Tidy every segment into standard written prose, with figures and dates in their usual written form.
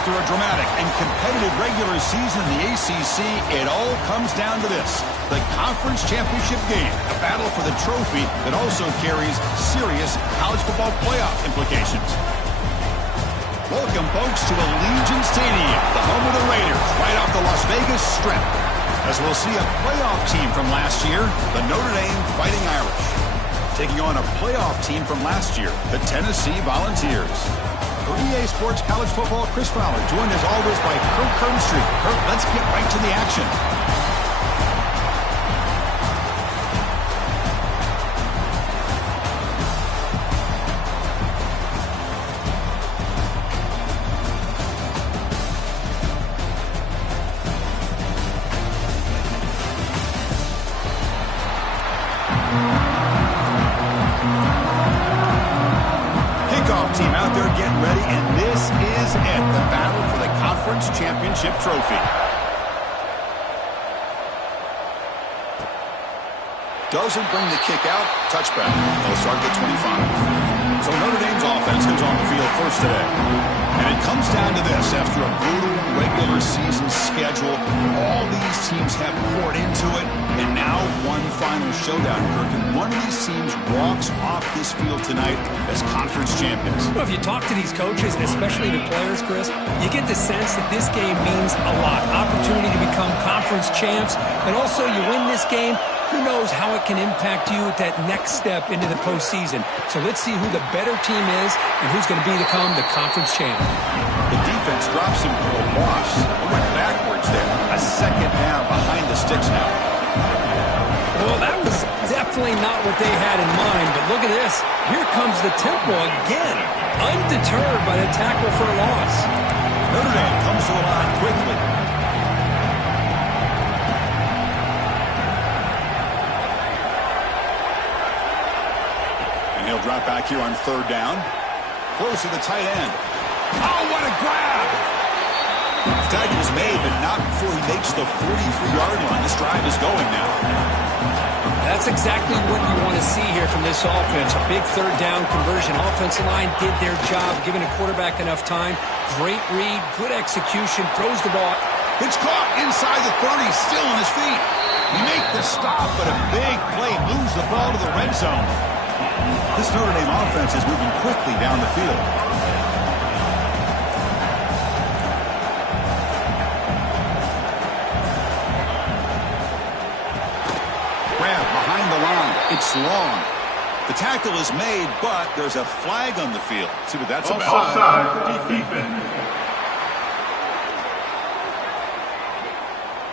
After a dramatic and competitive regular season in the ACC, it all comes down to this: the conference championship game, a battle for the trophy that also carries serious college football playoff implications. Welcome, folks, to Allegiant Stadium, the home of the Raiders, right off the Las Vegas Strip, as we'll see a playoff team from last year, the Notre Dame Fighting Irish, taking on a playoff team from last year, the Tennessee Volunteers. For EA Sports College Football, Chris Fowler, joined as always by Kirk Herbstreit. Kirk, let's get right to the action. Team out there getting ready, and this is it, the battle for the conference championship trophy. Doesn't bring the kick out, touchback. They'll start at the 25. So Notre Dame's offense comes on the field first today. And it comes down to this: after a brutal regular season schedule, all these teams have poured into it, and now one final showdown, Kirk, and one of these teams walks off this field tonight as conference champions. Well, if you talk to these coaches, and especially the players, Chris, you get the sense that this game means a lot. Opportunity to become conference champs, and also you win this game, who knows how it can impact you at that next step into the postseason. So let's see who the better team is and who's going to become the conference champ. The defense drops him for a loss. It went backwards there. A second down behind the sticks now. Well, that was definitely not what they had in mind, but look at this. Here comes the tempo again, undeterred by the tackle for a loss. Notre Dame comes to the line quickly. And he'll drop back here on third down. Close to the tight end. Oh, what a grab! The tackle was made, but not before he makes the 43-yard line. This drive is going now. That's exactly what you want to see here from this offense. A big third down conversion. Offensive line did their job, giving a quarterback enough time. Great read, good execution, throws the ball. It's caught inside the 30, still on his feet. He make the stop, but a big play moves the ball to the red zone. This Notre Dame offense is moving quickly down the field. It's long. The tackle is made, but there's a flag on the field. See what that's about. Offside, defense.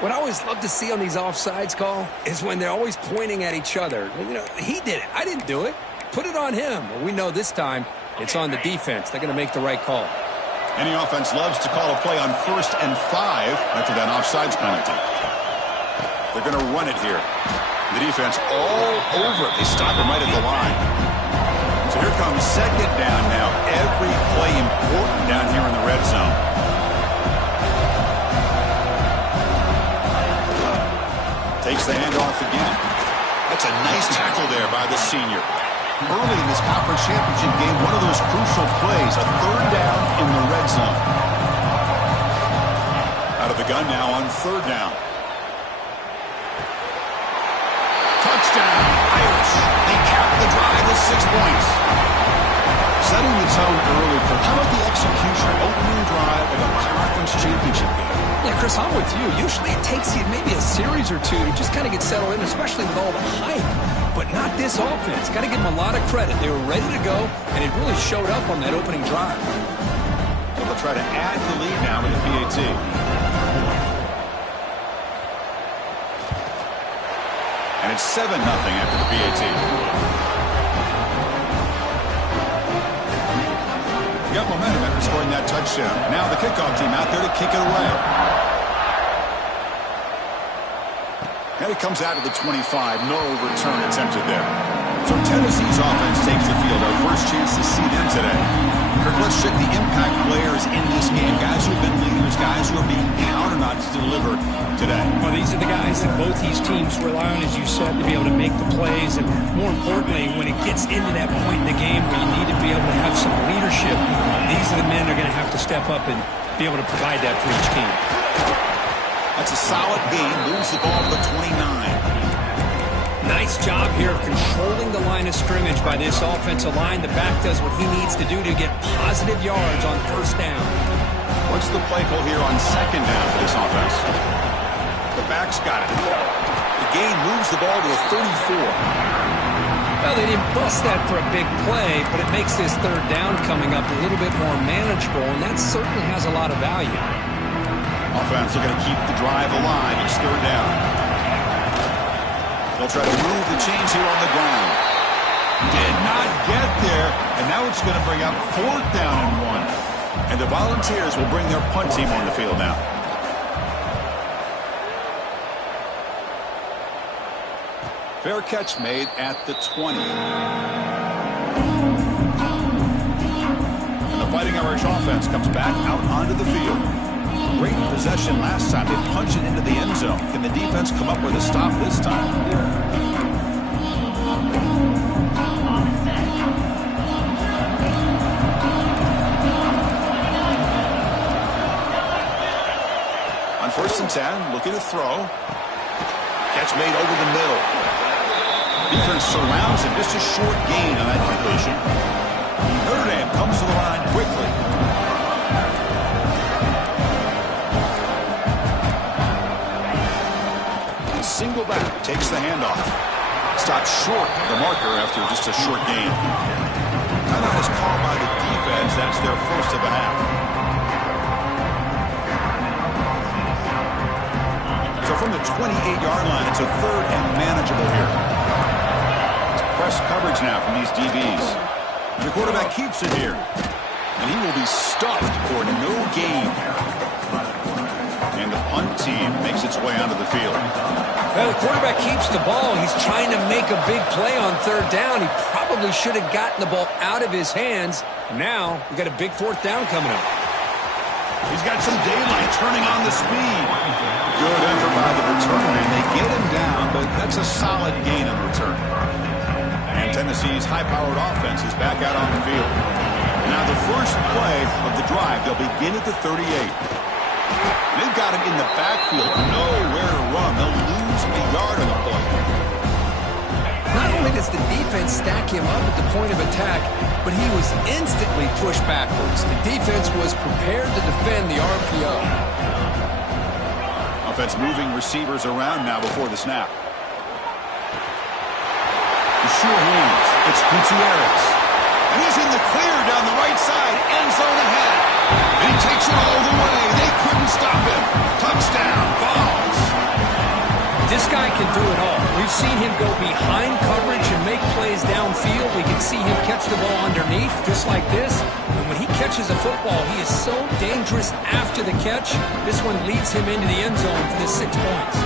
What I always love to see on these offsides call is when they're always pointing at each other. You know, he did it. I didn't do it. Put it on him. Well, we know this time it's on the defense. They're going to make the right call. Any offense loves to call a play on 1st and 5 after that offsides penalty. They're going to run it here. The defense all over it. They stop him right at the line. So here comes second down now. Every play important down here in the red zone. Takes the handoff again. That's a nice tackle there by the senior. Early in this conference championship game, one of those crucial plays, a third down in the red zone. Out of the gun now on third down. Touchdown, Irish. They cap the drive with 6 points. Setting the tone early for how about the execution, opening drive of a conference championship game? Yeah, Chris, I'm with you. Usually it takes you maybe a series or two to just kind of get settled in, especially with all the hype. But not this offense. Got to give them a lot of credit. They were ready to go, and it really showed up on that opening drive. So they'll try to add the lead now with the PAT. And it's 7-0 after the PAT. Got momentum after scoring that touchdown. Now the kickoff team out there to kick it away. And it comes out of the 25. No return attempted there. So Tennessee's offense takes the field. Our first chance to see them today. Kirk, let's check the impact players in this game. Guys who have been leaders, guys who are being counted on to deliver today. Well, these are the guys that both these teams rely on, as you said, to be able to make the plays. And more importantly, when it gets into that point in the game where you need to be able to have some leadership, these are the men that are going to have to step up and be able to provide that for each team. That's a solid gain. Moves the ball to the 29. Nice job here of controlling the line of scrimmage by this offensive line. The back does what he needs to do to get positive yards on first down. What's the play call here on second down for this offense? The back's got it. The gain moves the ball to the 34. Well, they didn't bust that for a big play, but it makes this third down coming up a little bit more manageable, and that certainly has a lot of value. Offense looking to keep the drive alive. It's third down. They'll try to move the chains here on the ground. Did not get there, and now it's going to bring up fourth down and 1. And the Volunteers will bring their punt team on the field now. Fair catch made at the 20. And the Fighting Irish offense comes back out onto the field. Great possession last time. They punch it into the end zone. Can the defense come up with a stop this time? On 1st and 10, looking to throw. Catch made over the middle. Defense surrounds him. Just a short gain on that completion. Notre Dame comes to the line quickly. Single back, takes the handoff. Stops short the marker after just a short gain. Timeout is called by the defense. That's their first of the half. So from the 28-yard line, it's a third and manageable here. It's press coverage now from these DBs. The quarterback keeps it here. And he will be stuffed for no gain. And the punt team makes its way onto the field. Well, the quarterback keeps the ball. He's trying to make a big play on third down. He probably should have gotten the ball out of his hands. Now, we've got a big fourth down coming up. He's got some daylight turning on the speed. Good effort by the returner, and they get him down, but that's a solid gain on the return. And Tennessee's high-powered offense is back out on the field. Now the first play of the drive, they'll begin at the 38. They've got him in the backfield, nowhere to run. They'll lose a yard on the play. Not only does the defense stack him up at the point of attack, but he was instantly pushed backwards. The defense was prepared to defend the RPO. Offense moving receivers around now before the snap. The sure hands. It's Gutierrez. And he's in the clear down the right side. End zone ahead. And he takes it all the way. They couldn't stop him. Touchdown. Balls. This guy can do it all. We've seen him go behind coverage and make plays downfield. We can see him catch the ball underneath, just like this. And when he catches a football, he is so dangerous after the catch. This one leads him into the end zone for the 6 points.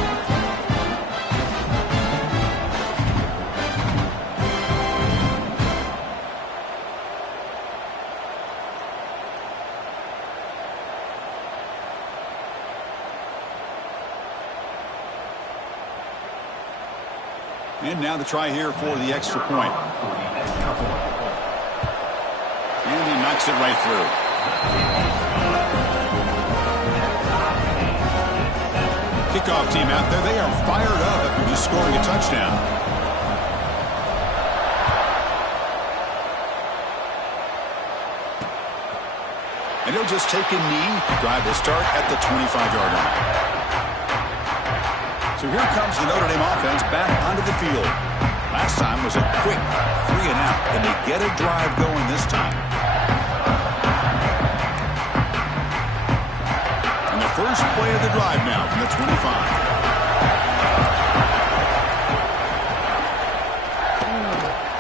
And now the try here for the extra point. And he knocks it right through. Kickoff team out there, they are fired up after just scoring a touchdown. And he'll just take a knee. Drive will start at the 25-yard line. So here comes the Notre Dame offense back onto the field. Last time was a quick 3 and out, and they get a drive going this time. And the first play of the drive now from the 25.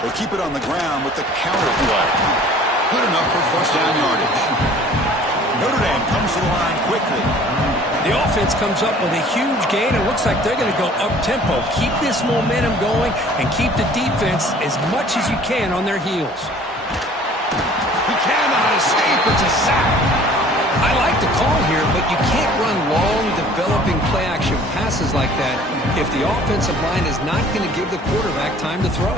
They'll keep it on the ground with the counter play. Good enough for first down yardage. Notre Dame comes to the line quickly. The offense comes up with a huge gain. It looks like they're going to go up-tempo. Keep this momentum going and keep the defense as much as you can on their heels. He cannot escape. It's a sack. I like the call here, but you can't run long, developing play-action passes like that if the offensive line is not going to give the quarterback time to throw.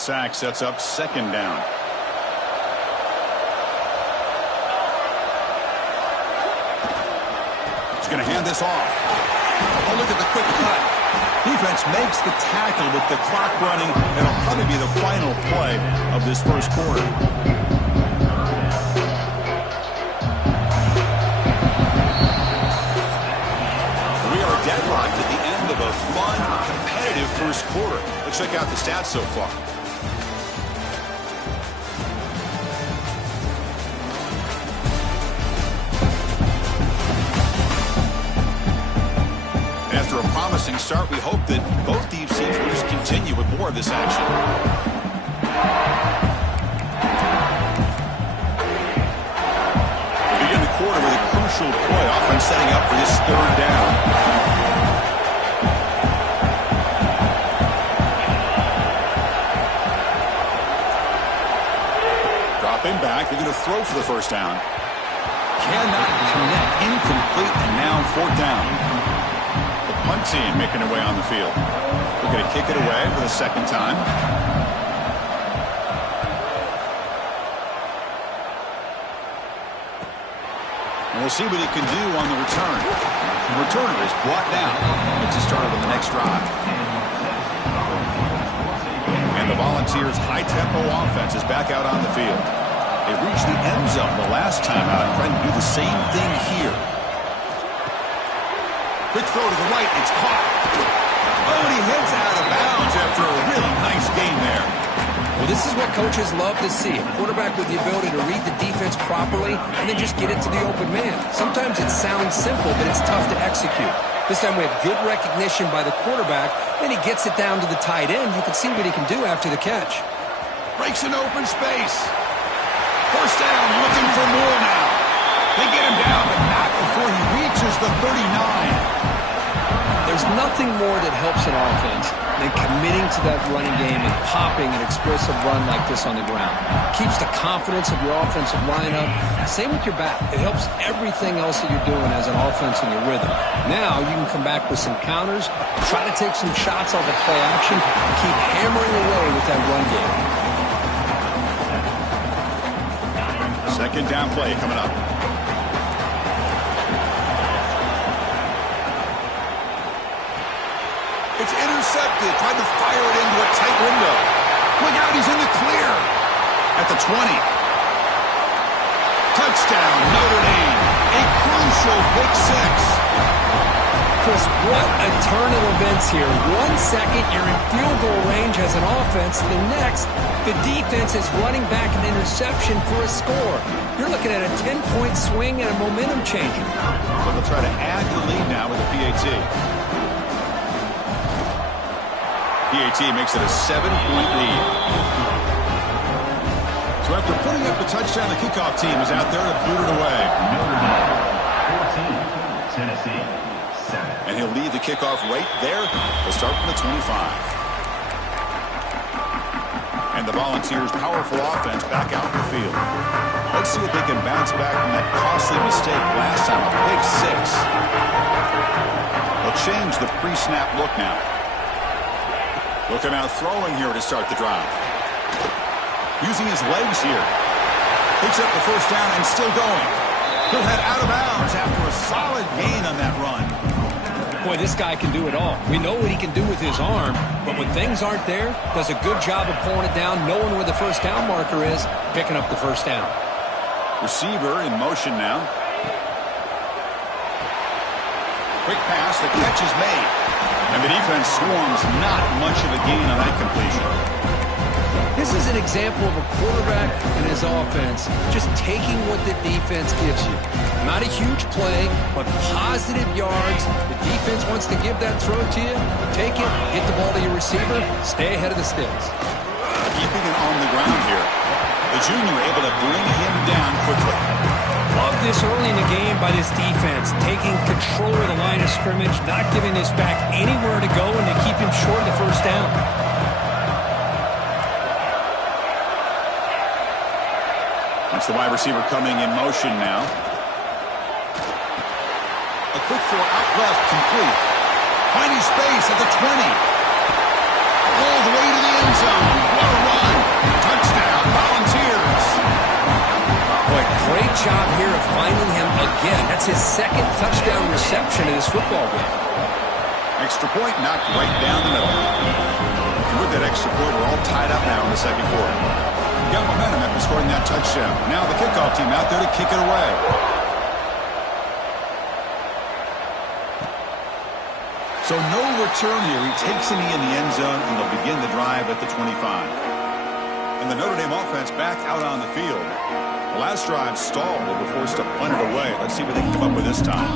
sack sets up second down. He's going to hand this off. Oh, look at the quick cut. Defense makes the tackle with the clock running. It'll probably be the final play of this first quarter. We are deadlocked at the end of a fun, competitive first quarter. Let's check out the stats so far. After a promising start, we hope that both teams will just continue with more of this action. We begin the quarter with a crucial play, offense setting up for this third down. Dropping back, they're going to throw for the first down. Cannot connect, incomplete, and now fourth down. Punt team making their way on the field. We're going to kick it away for the second time. And we'll see what he can do on the return. The returner is brought down. Gets us started on the next drive. And the Volunteers' high-tempo offense is back out on the field. They reached the end zone the last time out, trying to do the same thing here. Quick throw to the right. It's caught. Oh, and he hits out of bounds after a really nice game there. Well, this is what coaches love to see. A quarterback with the ability to read the defense properly and then just get it to the open man. Sometimes it sounds simple, but it's tough to execute. This time we have good recognition by the quarterback. Then he gets it down to the tight end. You can see what he can do after the catch. Breaks an open space. First down, looking for more now. They get him down, but not before he reaches the 39. There's nothing more that helps an offense than committing to that running game and popping an explosive run like this on the ground. Keeps the confidence of your offensive lineup. Same with your back. It helps everything else that you're doing as an offense in your rhythm. Now you can come back with some counters, try to take some shots off of play action, and keep hammering away with that run game. Second down play coming up. It's intercepted. Tried to fire it into a tight window. Look out, he's in the clear. At the 20. Touchdown, Notre Dame. A crucial pick six. Chris, what a turn of events here. 1 second, you're in field goal range as an offense. The next, the defense is running back an interception for a score. You're looking at a 10-point swing and a momentum changer. So they'll try to add to the lead now with a PAT. PAT makes it a 7-point lead. So after putting up the touchdown, the kickoff team is out there to boot it away. Notre Dame, 14, Tennessee, 7. And he'll lead the kickoff right there. They'll start from the 25. And the Volunteers' powerful offense back out in the field. Let's see if they can bounce back from that costly mistake last time, a big six. They'll change the pre-snap look now. Looking out throwing here to start the drive. Using his legs here. Picks up the first down and still going. He'll head out of bounds after a solid gain on that run. Boy, this guy can do it all. We know what he can do with his arm, but when things aren't there, does a good job of pulling it down, knowing where the first down marker is, picking up the first down. Receiver in motion now. Quick pass, the catch is made. And the defense swarms, not much of a gain on that completion. This is an example of a quarterback and his offense just taking what the defense gives you. Not a huge play, but positive yards. The defense wants to give that throw to you. Take it, get the ball to your receiver, stay ahead of the sticks. Keeping it on the ground here. The junior able to bring him down quickly. Love this early in the game by this defense, taking control of the line of scrimmage, not giving this back anywhere to go, and to keep him short of the first down. That's the wide receiver coming in motion now. A quick throw out left, complete. Finding space at the 20. All the way to the end zone. What a run great job here of finding him again. That's his second touchdown reception in this football game. Extra point knocked right down the middle. And with that extra point, we're all tied up now in the second quarter. Got momentum after scoring that touchdown. Now the kickoff team out there to kick it away. So no return here. He takes a knee in the end zone, and they'll begin the drive at the 25. And the Notre Dame offense back out on the field. The last drive stalled. They were forced to punt it away. Let's see what they can come up with this time.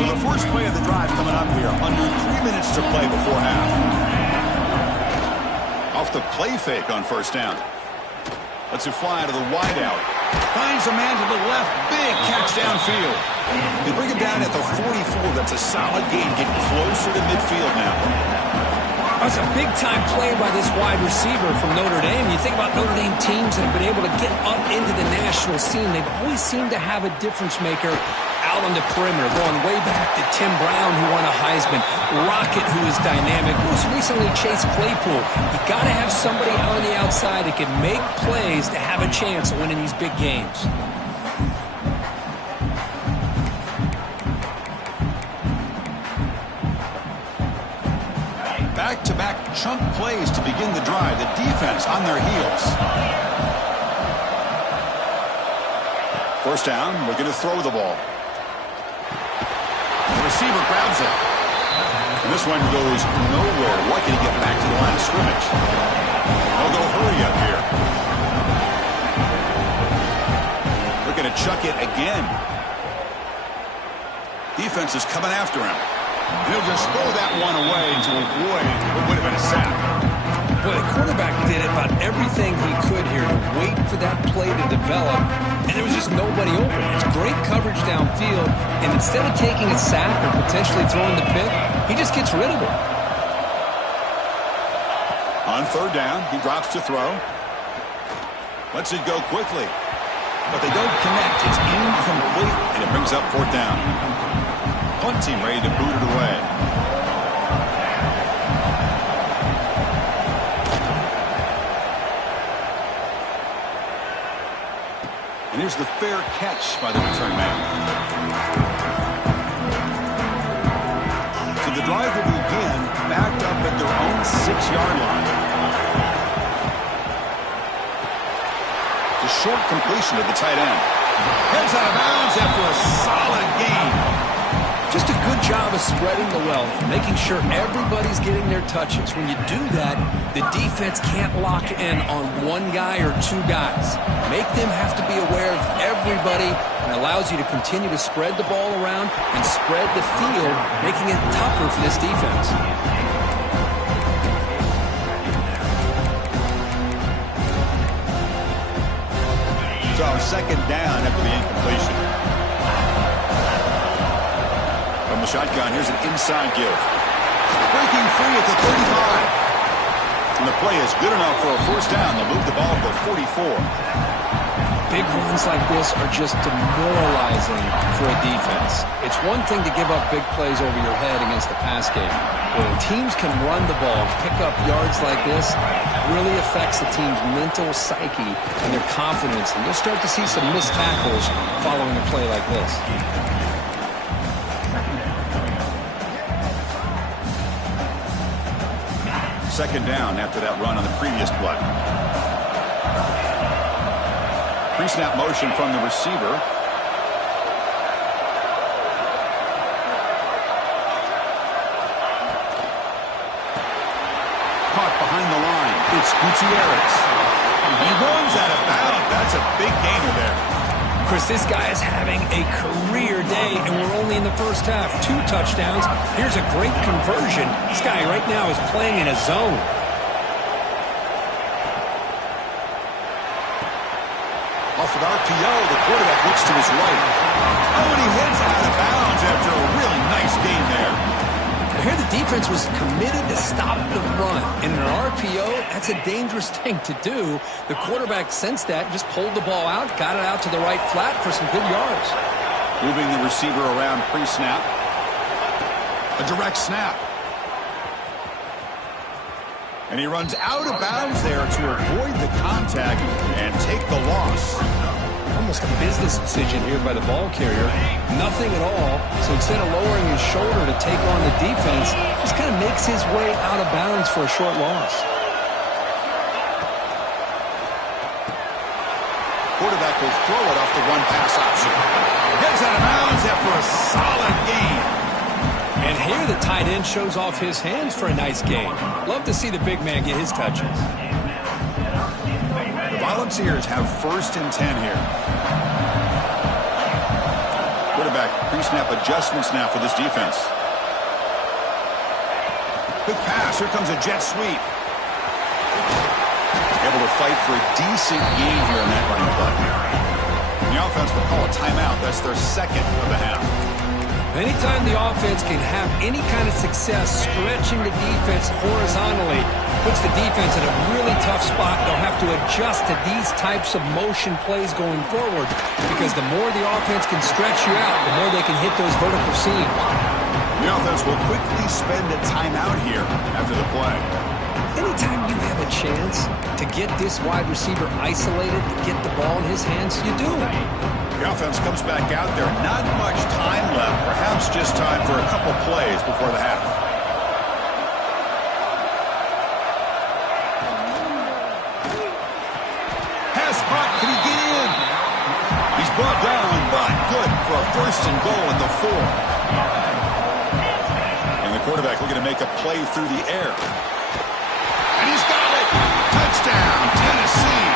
So the first play of the drive coming up here. Under 3 minutes to play before half. Off the play fake on first down. Lets it fly to the wideout. Finds a man to the left. Big catch downfield. They bring him down at the 44. That's a solid gain. Getting closer to midfield now. That's a big-time play by this wide receiver from Notre Dame. You think about Notre Dame teams that have been able to get up into the national scene. They've always seemed to have a difference maker out on the perimeter, going way back to Tim Brown, who won a Heisman, Rocket, who is dynamic, most recently Chase Claypool. You got to have somebody on the outside that can make plays to have a chance of winning these big games. Back-to-back chunk plays to begin the drive. The defense on their heels. First down, looking to throw the ball. The receiver grabs it. And this one goes nowhere. Lucky to get back to the line of scrimmage. They'll go hurry up here. Looking to chuck it again. Defense is coming after him. And he'll just throw that one away to avoid what would have been a sack. Boy, the quarterback did about everything he could here to wait for that play to develop, and there was just nobody open. It's great coverage downfield, and instead of taking a sack or potentially throwing the pick, he just gets rid of it. On third down, he drops to throw. Lets it go quickly. But they don't connect. It's incomplete, and it brings up fourth down. Punt team ready to boot it away. And here's the fair catch by the return man. So the drive will begin backed up at their own 6-yard line. It's a short completion to the tight end. Heads out of bounds after a solid gain. Just a good job of spreading the wealth, making sure everybody's getting their touches. When you do that, the defense can't lock in on one guy or two guys. Make them have to be aware of everybody, and allows you to continue to spread the ball around and spread the field, making it tougher for this defense. So second down after the incompletion. From the shotgun, here's an inside give. Breaking free at the 35. And the play is good enough for a first down. They'll move the ball to the 44. Big runs like this are just demoralizing for a defense. It's one thing to give up big plays over your head against the pass game. When teams can run the ball, pick up yards like this, it really affects the team's mental psyche and their confidence. And you'll start to see some missed tackles following a play like this. Second down after that run on the previous play. Pre-snap motion from the receiver. Caught behind the line. It's Gutierrez. He runs out of bounds. That's a big gainer there. Chris, this guy is having a career day, and we're only in the first half. 2 touchdowns. Here's a great conversion. This guy right now is playing in a zone. Off of RPO, the quarterback looks to his right. Oh, and he heads out of bounds after a really nice gain there. Here the defense was committed to stop the run. In an RPO, that's a dangerous thing to do. The quarterback sensed that, just pulled the ball out, got it out to the right flat for some good yards. Moving the receiver around pre-snap. A direct snap. And he runs out of bounds there to avoid the contact and take the loss. Almost a business decision here by the ball carrier. Nothing at all. So instead of lowering his shoulder to take on the defense, just kind of makes his way out of bounds for a short loss. Quarterback will throw it off the one-pass option. Gets out of bounds after a solid gain. And here the tight end shows off his hands for a nice gain. Love to see the big man get his touches. The Volunteers have 1st and 10 here. Quarterback pre-snap adjustments now for this defense. Quick pass. Here comes a jet sweep. Able to fight for a decent gain here on that running play. The offense will call a timeout. That's their 2nd of the half. Anytime the offense can have any kind of success stretching the defense horizontally, puts the defense in a really tough spot. They'll have to adjust to these types of motion plays going forward, because the more the offense can stretch you out, the more they can hit those vertical seams. The offense will quickly spend a timeout here after the play. Anytime you have a chance to get this wide receiver isolated, to get the ball in his hands, you do. The offense comes back out there. Not much time left. Perhaps just time for a couple plays before the half. Pass caught. Can he get in? He's brought down, but good for a 1st and goal at the 4. And the quarterback looking to make a play through the air. And he's got it. Touchdown, Tennessee.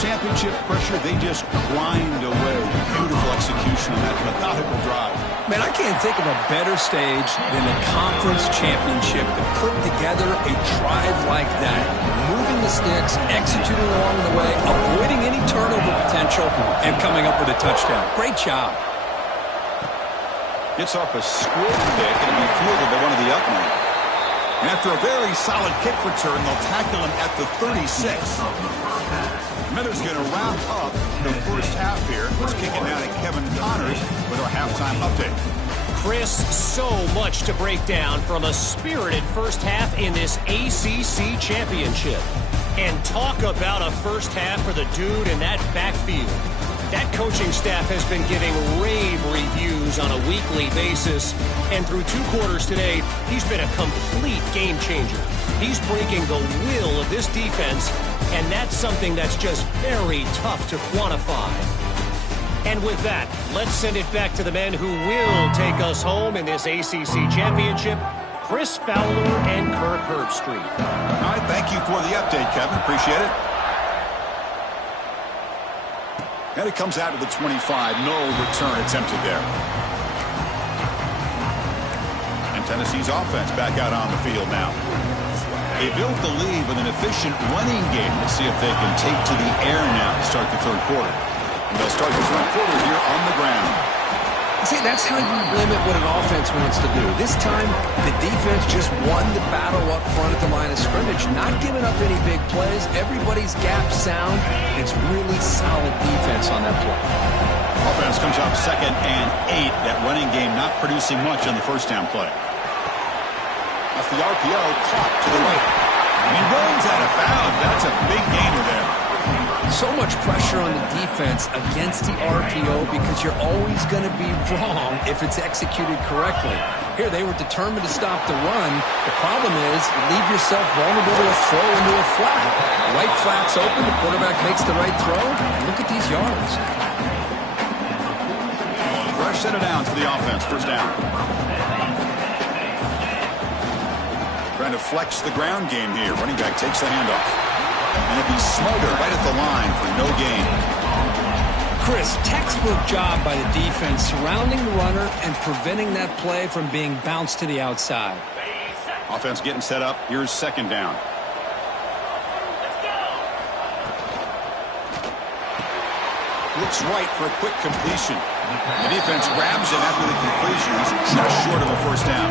Championship pressure, they just grind away. Beautiful execution on that methodical drive. Man, I can't think of a better stage than the conference championship to put together a drive like that. Moving the sticks, executing along the way, avoiding any turnover potential, and coming up with a touchdown. Great job. Gets off a squib kick and be fielded by one of the up men. And after a very solid kick return, they'll tackle him at the 36. Miller's going to wrap up the first half here. Let's kick it down to Kevin Connors with our halftime update. Chris, so much to break down from a spirited first half in this ACC championship. And talk about a first half for the dude in that backfield. That coaching staff has been giving rave reviews on a weekly basis. And through 2 quarters today, he's been a complete game changer. He's breaking the will of this defense, and that's something that's just very tough to quantify. And with that, let's send it back to the men who will take us home in this ACC championship, Chris Fowler and Kirk Herbstreit. All right, thank you for the update, Kevin. Appreciate it. And it comes out to the 25. No return attempted there. And Tennessee's offense back out on the field now. They built the lead with an efficient running game. Let's see if they can take to the air now to start the 3rd quarter. And they'll start the 3rd quarter here on the ground. See, that's how you limit what an offense wants to do. This time, the defense just won the battle up front at the line of scrimmage, not giving up any big plays. Everybody's gap sound. It's really solid defense on that play. Offense comes up 2nd and 8. That running game not producing much on the first down play. Off the RPO, caught to the right. And he runs out of bounds. That's a big gainer there. So much pressure on the defense against the RPO because you're always going to be wrong if it's executed correctly. Here, they were determined to stop the run. The problem is you leave yourself vulnerable to a throw into a flat. The right flat's open, the quarterback makes the right throw, and look at these yards. Fresh set of downs for the offense. First down. Trying to flex the ground game here. Running back takes the handoff. And it'll be Smoter right at the line for no gain. Chris, textbook job by the defense surrounding the runner and preventing that play from being bounced to the outside. Offense getting set up. Here's 2nd down. Looks right for a quick completion. The defense grabs him after the completion. He's just short of a first down.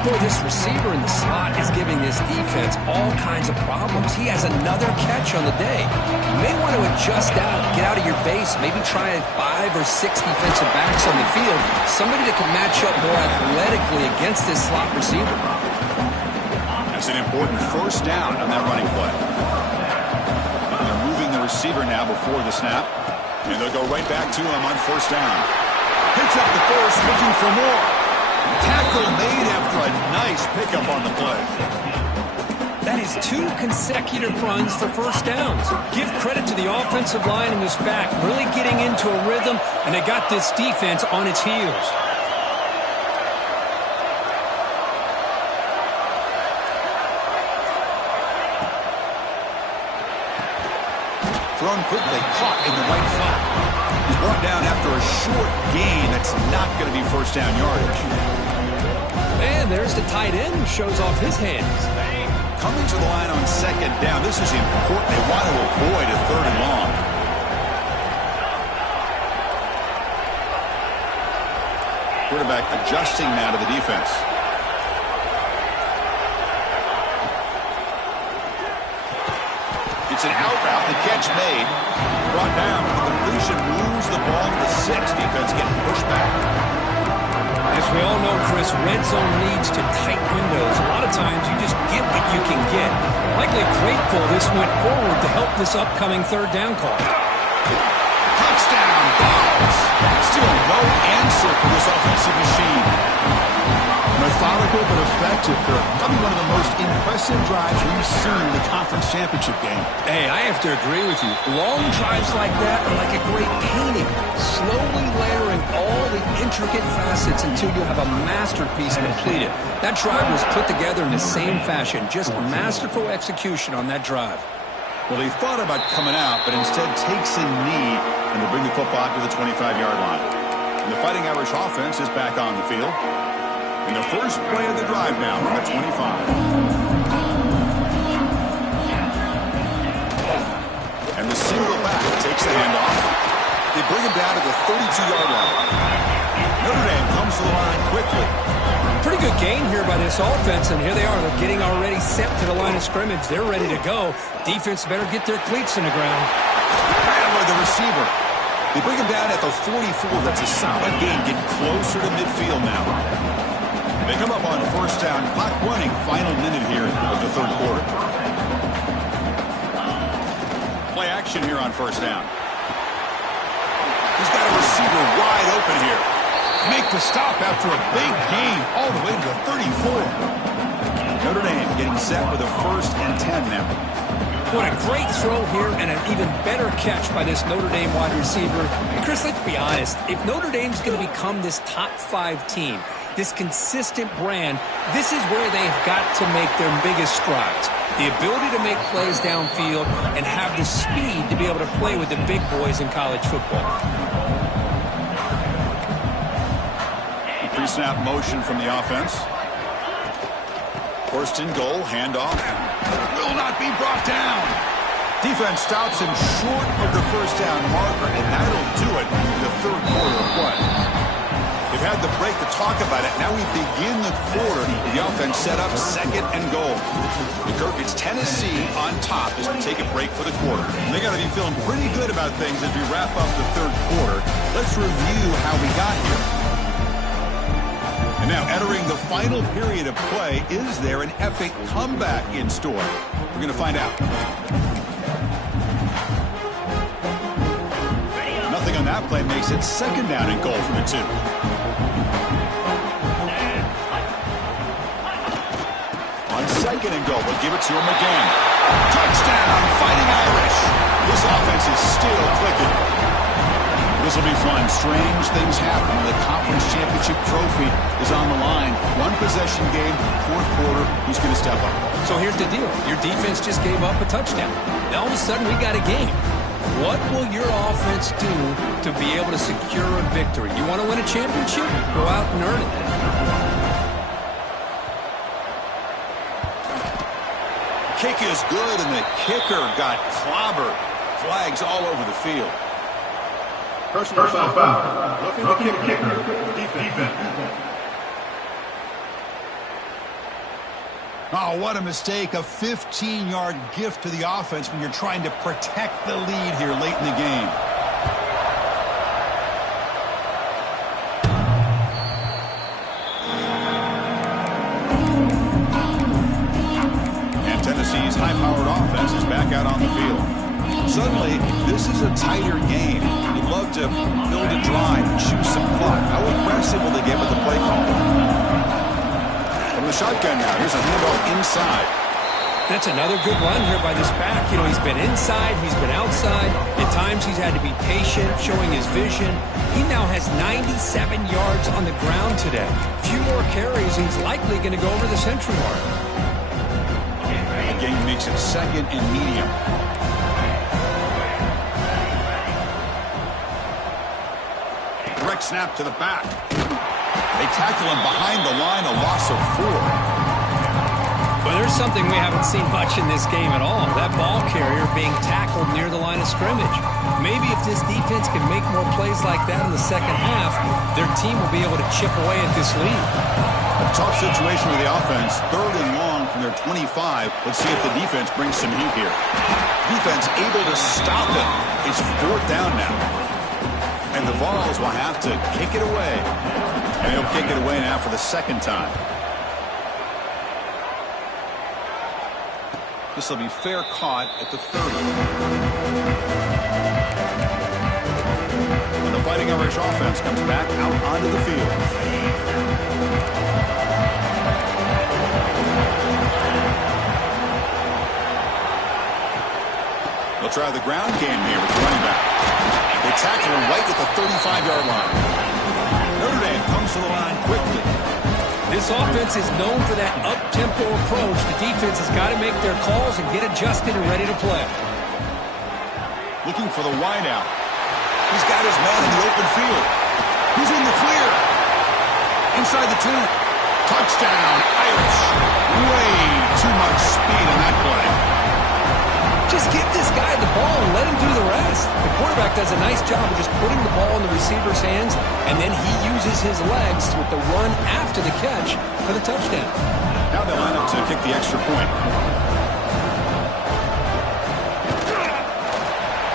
Boy, this receiver in the slot is giving this defense all kinds of problems. He has another catch on the day. You may want to adjust out, get out of your base, maybe try 5 or 6 defensive backs on the field, somebody that can match up more athletically against this slot receiver. That's an important first down on that running play. They're moving the receiver now before the snap, and they'll go right back to him on first down. Picks up the first, looking for more. Tackle made after a nice pickup on the play. That is 2 consecutive runs for first downs. Give credit to the offensive line and this back, really getting into a rhythm, and they got this defense on its heels. Thrown quickly, caught in the right flat. He's brought down after a short gain. That's not going to be first down yardage. And there's the tight end who shows off his hands. Coming to the line on second down. This is important. They want to avoid a third and long. Quarterback adjusting now to the defense. It's an out route. The catch made. Brought down. The completion moves the ball to the 6. Defense getting pushed back. As we all know, Chris, red zone leads to tight windows. A lot of times you just get what you can get. Likely grateful this went forward to help this upcoming third down call. Touchdown, balls. Still no answer for this offensive machine. Methodical but effective. Probably one of the most impressive drives we've seen in the conference championship game. Hey, I have to agree with you. Long drives like that are like a great painting. Slowly layering all the intricate facets until you have a masterpiece completed. That drive was put together in the same fashion. Just masterful execution on that drive. Well, he thought about coming out, but instead takes a knee and to bring the football to the 25-yard line. And the Fighting Irish offense is back on the field. And the first play of the drive now from the 25. And the single back takes the handoff. They bring him down to the 32-yard line. Notre Dame comes to the line quickly. Pretty good gain here by this offense, and here they are. They're getting already set to the line of scrimmage. They're ready to go. Defense better get their cleats in the ground. Rattler, the receiver. They bring him down at the 44. That's a solid gain. Getting closer to midfield now. They come up on first down, clock running, final minute here of the third quarter. Play action here on first down. He's got a receiver wide open here. Make the stop after a big gain all the way to the 34. Notre Dame getting set with a first and 10 now. What a great throw here and an even better catch by this Notre Dame wide receiver. And Chris, let's be honest. If Notre Dame's going to become this top 5 team, this consistent brand, this is where they've got to make their biggest strides. The ability to make plays downfield and have the speed to be able to play with the big boys in college football. Pre-snap motion from the offense. First and goal, handoff. Will not be brought down. Defense stops him short of the first down marker, and that'll do it in the third quarter of play. They've had the break to talk about it. Now we begin the quarter. The offense set up second and goal. Kirk, it's Tennessee on top as we take a break for the quarter. And they got to be feeling pretty good about things as we wrap up the third quarter. Let's review how we got here. And now entering the final period of play, is there an epic comeback in store? We're going to find out. Nothing on that play makes it second down and goal from the 2. On second and goal, we'll give it to him again. Touchdown, Fighting Irish. This offense is still clicking. This will be fun. Strange things happen. The conference championship trophy is on the line. One possession game, fourth quarter. Who's going to step up? So here's the deal. Your defense just gave up a touchdown. Now all of a sudden we got a game. What will your offense do to be able to secure a victory? You want to win a championship? Go out and earn it. Kick is good, and the kicker got clobbered. Flags all over the field. Personal foul. Roughing the kicker. Defense. Oh, what a mistake. A 15-yard gift to the offense when you're trying to protect the lead here late in the game. And Tennessee's high-powered offense is back out on the field. Suddenly, this is a tighter game. You'd love to build a drive and choose some clock. How aggressive will they get with the play call? From the shotgun now, here's a handoff inside. That's another good run here by this back. You know, he's been inside, he's been outside. At times, he's had to be patient, showing his vision. He now has 97 yards on the ground today. A few more carries, and he's likely going to go over the century mark. The game makes it second and medium. Direct snap to the back. They tackle him behind the line, a loss of 4. Well, there's something we haven't seen much in this game at all. That ball carrier being tackled near the line of scrimmage. Maybe if this defense can make more plays like that in the second half, their team will be able to chip away at this lead. A tough situation with the offense. 3rd and long from their 25. Let's see if the defense brings some heat here. Defense able to stop it. It's 4th down now. And the Vols will have to kick it away. And he'll kick it away now for the 2nd time. This will be fair caught at the 30. And the Fighting Irish offense comes back out onto the field. They'll try the ground game here with the running back. They tackle him right at the 35-yard line. Notre Dame comes to the line quickly. This offense is known for that up-tempo approach. The defense has got to make their calls and get adjusted and ready to play. Looking for the wideout. He's got his man in the open field. He's in the clear. Inside the 10. Touchdown, Irish. Way too much speed in that play. Just give this guy the ball and let him do the rest. The quarterback does a nice job of just putting the ball in the receiver's hands, and then he uses his legs with the run after the catch for the touchdown. Now they line up to kick the extra point.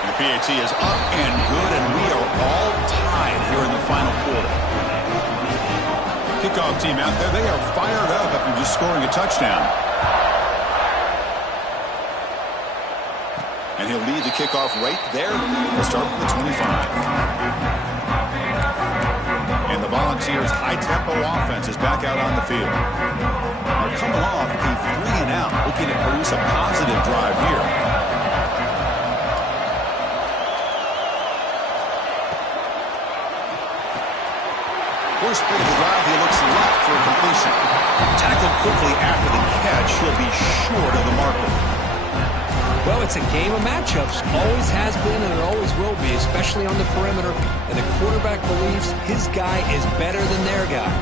And the PAT is up and good, and we are all tied here in the final quarter. Kickoff team out there, they are fired up after just scoring a touchdown. And he'll lead the kickoff right there. We'll start from the 25. And the Volunteers' high-tempo offense is back out on the field. They're coming off a 3-and-out, looking to produce a positive drive here. First play of the drive, he looks left for a completion. Tackled quickly after the catch. He'll be short of the marker. Well, it's a game of matchups. Always has been and it always will be, especially on the perimeter. And the quarterback believes his guy is better than their guy.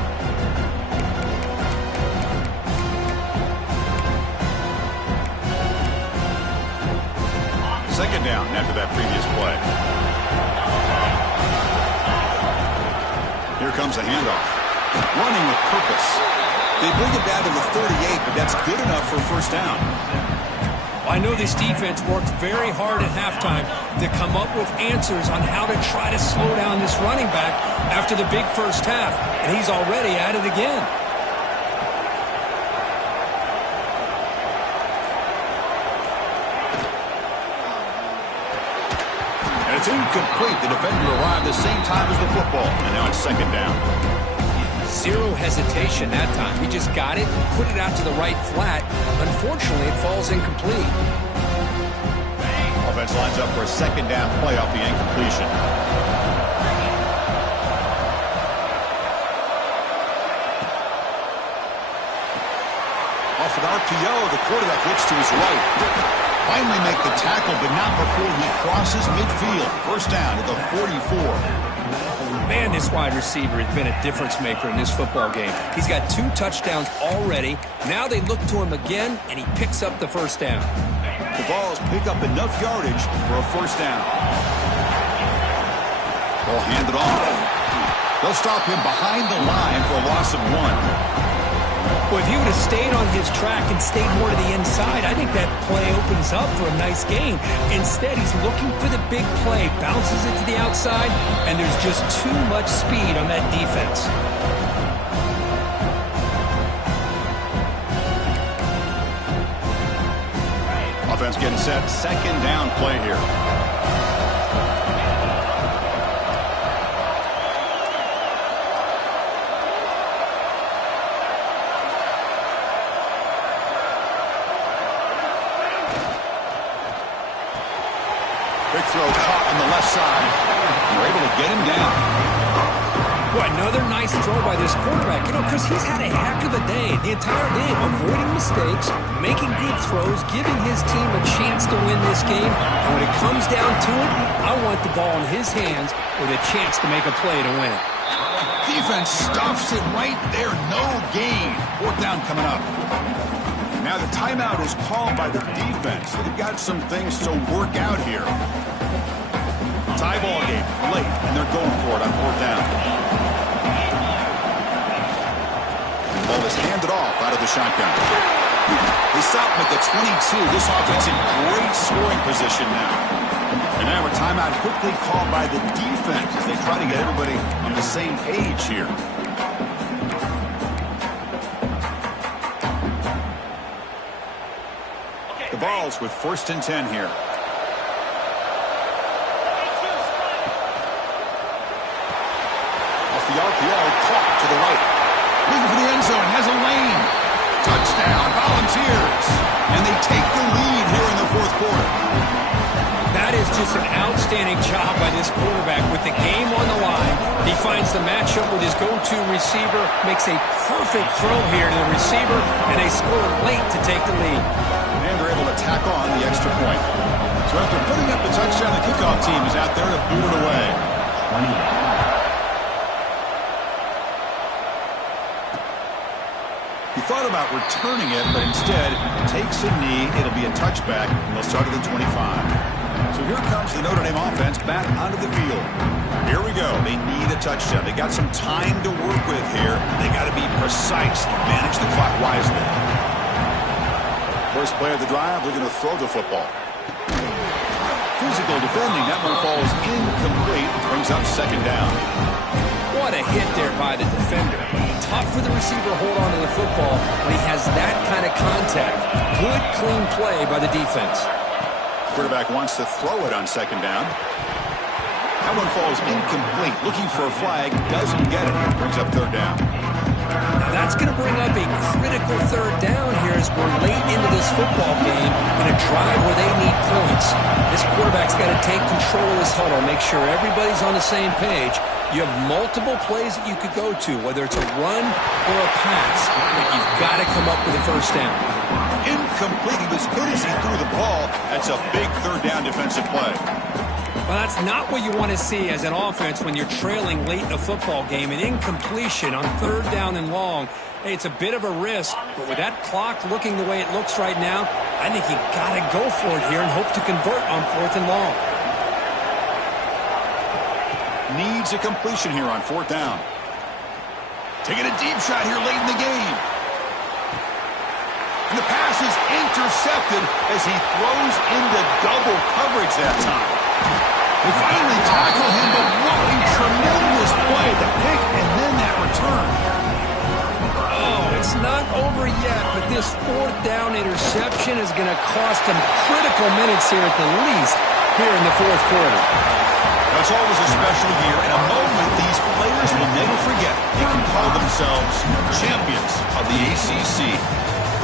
Second down after that previous play. Here comes a handoff. Running with purpose. They bring it down to the 38, but that's good enough for a first down. I know this defense worked very hard at halftime to come up with answers on how to try to slow down this running back after the big first half, and he's already at it again. And it's incomplete. The defender arrived the same time as the football, and now it's second down. Zero hesitation that time. He just got it, put it out to the right flat. Unfortunately, it falls incomplete. Offense lines up for a second down play off the incompletion. Off an RPO, the quarterback looks to his right. Finally make the tackle, but not before he crosses midfield. First down at the 44. Man, this wide receiver has been a difference maker in this football game. He's got 2 touchdowns already. Now they look to him again, and he picks up the first down. The Vols pick up enough yardage for a first down. Ball handed off. They'll stop him behind the line for a loss of 1. Well, if he would have stayed on his track and stayed more to the inside, I think that play opens up for a nice gain. Instead, he's looking for the big play, bounces it to the outside, and there's just too much speed on that defense. Offense getting set. Second down play here. Big throw caught on the left side. They're able to get him down. Well, another nice throw by this quarterback. You know, because he's had a heck of a day. The entire day, avoiding mistakes, making good throws, giving his team a chance to win this game. And when it comes down to it, I want the ball in his hands with a chance to make a play to win. Defense stuffs it right there. No gain. Fourth down coming up. Now the timeout is called by the defense. They've got some things to work out here. Tie ball game late, and they're going for it on fourth down. The ball is handed off out of the shotgun. They stop him at the 22. This offense in great scoring position now. And now a timeout quickly called by the defense as they try to get everybody on the same page here. The Vols with 1st and 10 here. Off the RPO, caught to the right. Looking for the end zone, has a lane. Touchdown, Volunteers. And they take the lead here in the fourth quarter. That is just an outstanding job by this quarterback with the game on the line. He finds the matchup with his go-to receiver, makes a perfect throw here to the receiver, and they score late to take the lead. And they're able to tack on the extra point. So after putting up the touchdown, the kickoff team is out there to boot it away. He thought about returning it, but instead takes a knee. It'll be a touchback, and they'll start at the 25. So here comes the Notre Dame offense back onto the field. Here we go. They need a touchdown. They got some time to work with here. They got to be precise and manage the clock wisely. First play of the drive, they're going to throw the football. Physical defending. That one falls incomplete. Brings up second down. What a hit there by the defender. Tough for the receiver to hold on to the football when he has that kind of contact. Good, clean play by the defense. Quarterback wants to throw it on second down. That one falls incomplete. Looking for a flag. Doesn't get it. Brings up third down. Now that's going to bring up a critical third down here as we're late into this football game in a drive where they need points. This quarterback's got to take control of this huddle, make sure everybody's on the same page. You have multiple plays that you could go to, whether it's a run or a pass, but you've got to come up with a first down. Incomplete. He was good as he threw the ball. That's a big third down defensive play. Well, that's not what you want to see as an offense when you're trailing late in a football game. An incompletion on third down and long. Hey, it's a bit of a risk, but with that clock looking the way it looks right now, I think you got to go for it here and hope to convert on fourth and long. Needs a completion here on fourth down. Taking a deep shot here late in the game. And the pass is intercepted as he throws into double coverage that time. They finally tackle him, but what a tremendous play. The pick and then that return. Oh, it's not over yet, but this fourth down interception is going to cost him critical minutes here at the least here in the fourth quarter. That's always a special year, and a moment these players will never forget. They can call themselves champions of the ACC.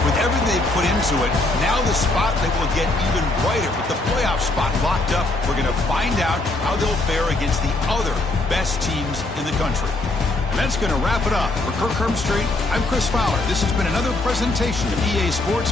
With everything they put into it, now the spotlight will get even brighter. With the playoff spot locked up, we're going to find out how they'll fare against the other best teams in the country. And that's going to wrap it up. For Kirk Street, I'm Chris Fowler. This has been another presentation of EA Sports.